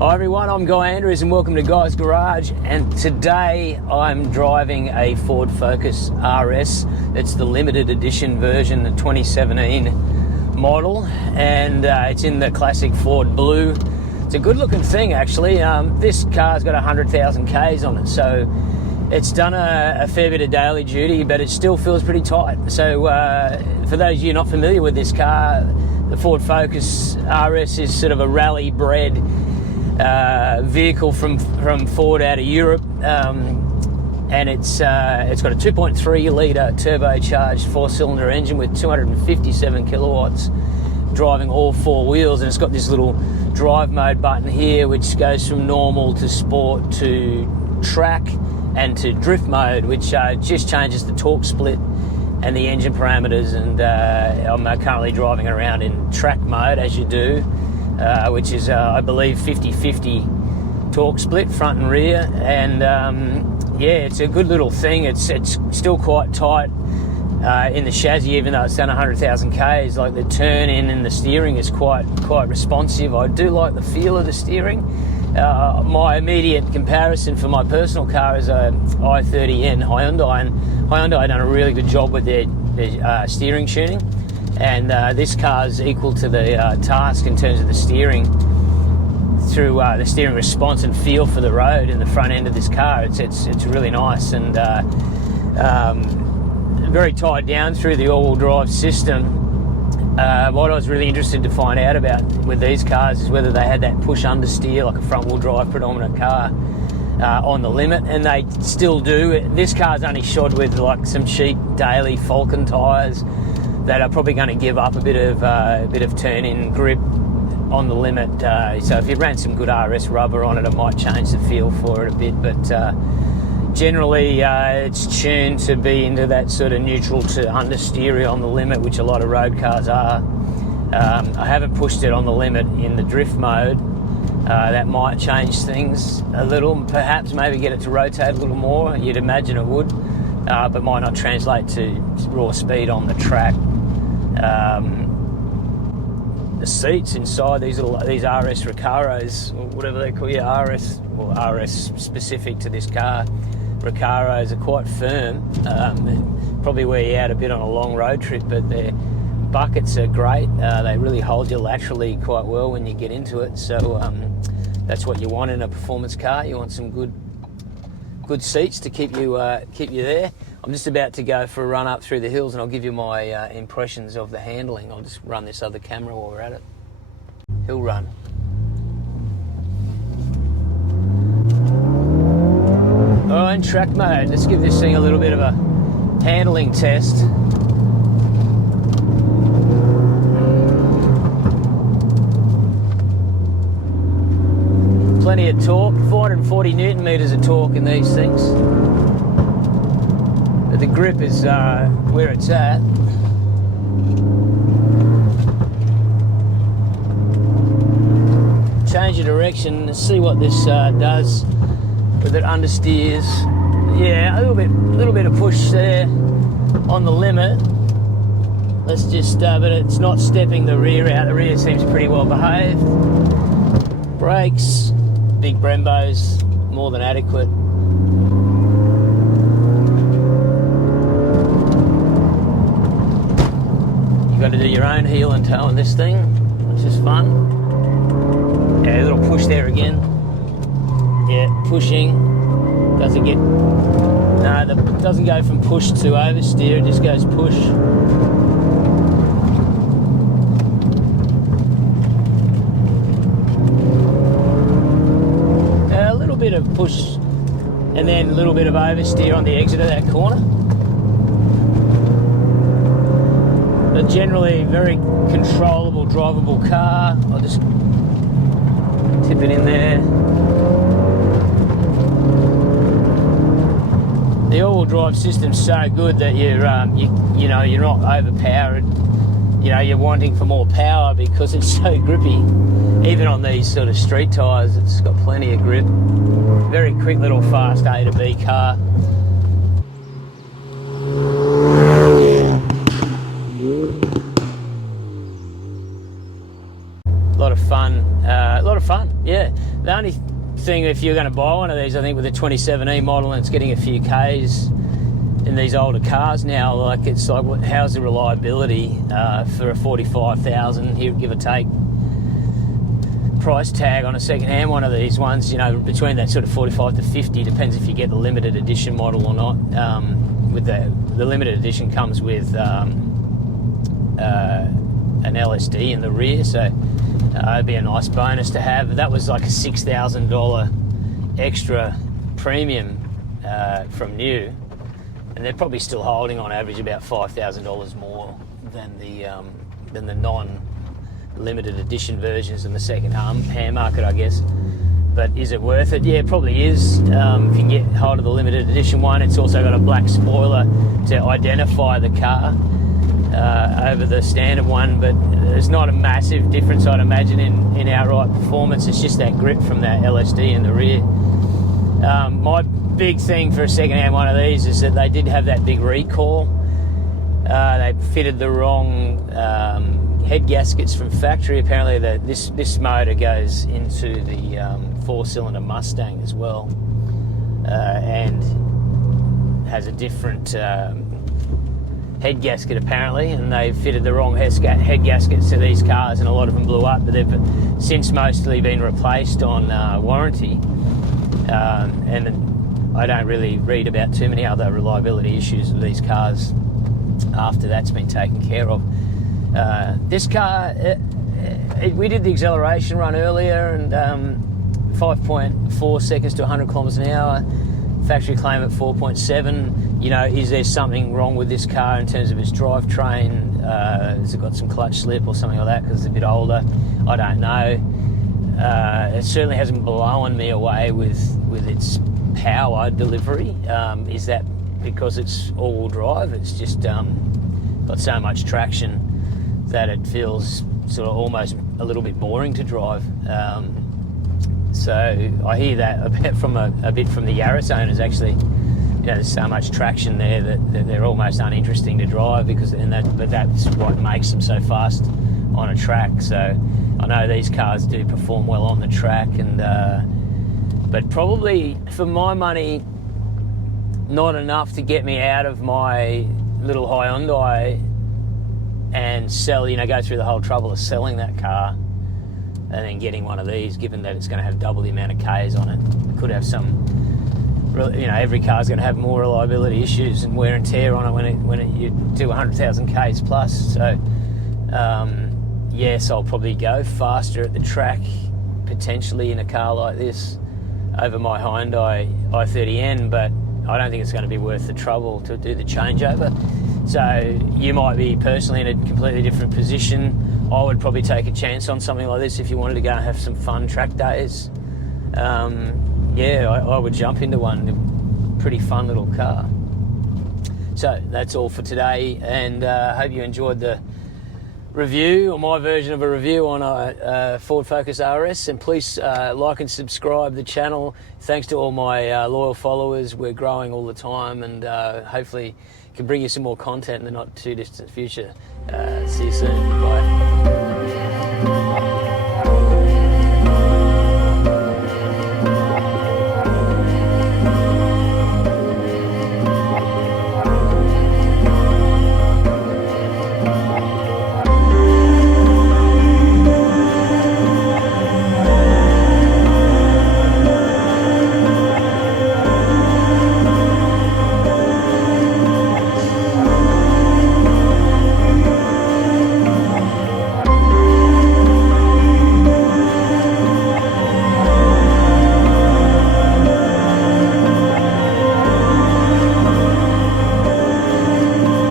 Hi everyone, I'm Guy Andrews and welcome to Guy's Garage, and today I'm driving a Ford Focus RS. It's the limited edition version, the 2017 model, and it's in the classic Ford blue. It's a good looking thing actually. This car's got 100,000 Ks on it, so it's done a fair bit of daily duty, but it still feels pretty tight. So for those of you not familiar with this car, the Ford Focus RS is sort of a rally bred vehicle from Ford out of Europe, and it's got a 2.3 litre turbocharged 4-cylinder engine with 257 kilowatts driving all four wheels, and it's got this little drive mode button here which goes from normal to sport to track and to drift mode, which just changes the torque split and the engine parameters. And I'm currently driving around in track mode, as you do, which is I believe 50-50 torque split front and rear, and yeah, it's a good little thing. It's still quite tight in the chassis, even though it's done 100,000 Ks. Like the turn in and the steering is quite responsive. I do like the feel of the steering. My immediate comparison for my personal car is a i30N Hyundai, and Hyundai done a really good job with their steering tuning. And this car's equal to the task in terms of the steering through the steering response and feel for the road in the front end of this car. It's really nice, and very tied down through the all-wheel drive system. What I was really interested to find out about with these cars is whether they had that push understeer like a front-wheel drive predominant car on the limit, and they still do. This car's only shod with like some cheap daily Falcon tyres that are probably going to give up a bit of turn-in grip on the limit. So if you ran some good RS rubber on it, it might change the feel for it a bit. But generally, it's tuned to be into that sort of neutral to understeer on the limit, which a lot of road cars are. I haven't pushed it on the limit in the drift mode. That might change things a little, perhaps maybe get it to rotate a little more. You'd imagine it would, but might not translate to raw speed on the track. The seats inside these RS Recaros, or whatever they call you, RS or RS specific to this car, Recaros are quite firm. Probably wear you out a bit on a long road trip, but their buckets are great. They really hold you laterally quite well when you get into it. So that's what you want in a performance car. You want some good seats to keep you there. I'm just about to go for a run up through the hills, and I'll give you my impressions of the handling. I'll just run this other camera while we're at it. Hill run. Oh, in track mode. Let's give this thing a little bit of a handling test. Plenty of torque, 440 Newton meters of torque in these things. But the grip is where it's at. Change of direction, let's see what this does with it understeers. Yeah, a little bit of push there on the limit. Let's just, but it's not stepping the rear out. The rear seems pretty well behaved. Brakes, big Brembos, more than adequate. You've got to do your own heel and toe on this thing, which is fun. Yeah, a little push there again. Yeah, pushing. Doesn't go from push to oversteer, it just goes push. A little bit of push and then a little bit of oversteer on the exit of that corner. But generally very controllable, drivable car. I'll just tip it in there. The all-wheel drive system's so good that you're not overpowered. You know, you're wanting for more power because it's so grippy. Even on these sort of street tyres, it's got plenty of grip. Very quick little fast A to B car. lot of fun. Yeah. The only thing, if you're going to buy one of these, I think with the 2017 model, and it's getting a few Ks in these older cars now, like it's like, how's the reliability for a 45,000 here, give or take, price tag on a second-hand one of these ones? You know, between that sort of 45 to 50, depends if you get the limited edition model or not. With the limited edition comes with an LSD in the rear, so it'd be a nice bonus to have. That was like a $6,000 extra premium from new, and they're probably still holding on average about $5,000 more than the non-limited edition versions in the second-hand market, I guess. But is it worth it? Yeah, it probably is. If you can get hold of the limited edition one, it's also got a black spoiler to identify the car over the standard one, but there's not a massive difference, I'd imagine, in outright performance. It's just that grip from that LSD in the rear. My big thing for a second-hand one of these is that they did have that big recall. They fitted the wrong head gaskets from factory. Apparently this motor goes into the four-cylinder Mustang as well, and has a different head gasket apparently, and they fitted the wrong head gaskets to these cars, and a lot of them blew up, but they've since mostly been replaced on warranty, and I don't really read about too many other reliability issues with these cars after that's been taken care of. This car, we did the acceleration run earlier, and 5.4 seconds to 100 kilometers an hour. Factory claim at 4.7. You know, is there something wrong with this car in terms of its drivetrain? Has it got some clutch slip or something like that because it's a bit older? I don't know. It certainly hasn't blown me away with its power delivery. Is that because it's all-wheel drive? It's just got so much traction that it feels sort of almost a little bit boring to drive. So I hear that a bit from the Yaris owners, actually. You know, there's so much traction there that they're almost uninteresting to drive but that's what makes them so fast on a track. So I know these cars do perform well on the track, and but probably for my money, not enough to get me out of my little Hyundai and sell, go through the whole trouble of selling that car and then getting one of these, given that it's going to have double the amount of Ks on it. It could have some, every car's going to have more reliability issues and wear and tear on it when you do 100,000 Ks plus. So, yes, I'll probably go faster at the track, potentially in a car like this, over my Hyundai i30N, but I don't think it's going to be worth the trouble to do the changeover. So you might be personally in a completely different position. I would probably take a chance on something like this if you wanted to go and have some fun track days. I would jump into one. Pretty fun little car. So that's all for today, and hope you enjoyed the review, or my version of a review on a Ford Focus RS, and please like and subscribe the channel. Thanks to all my loyal followers. We're growing all the time, and hopefully can bring you some more content in the not too distant future. See you soon.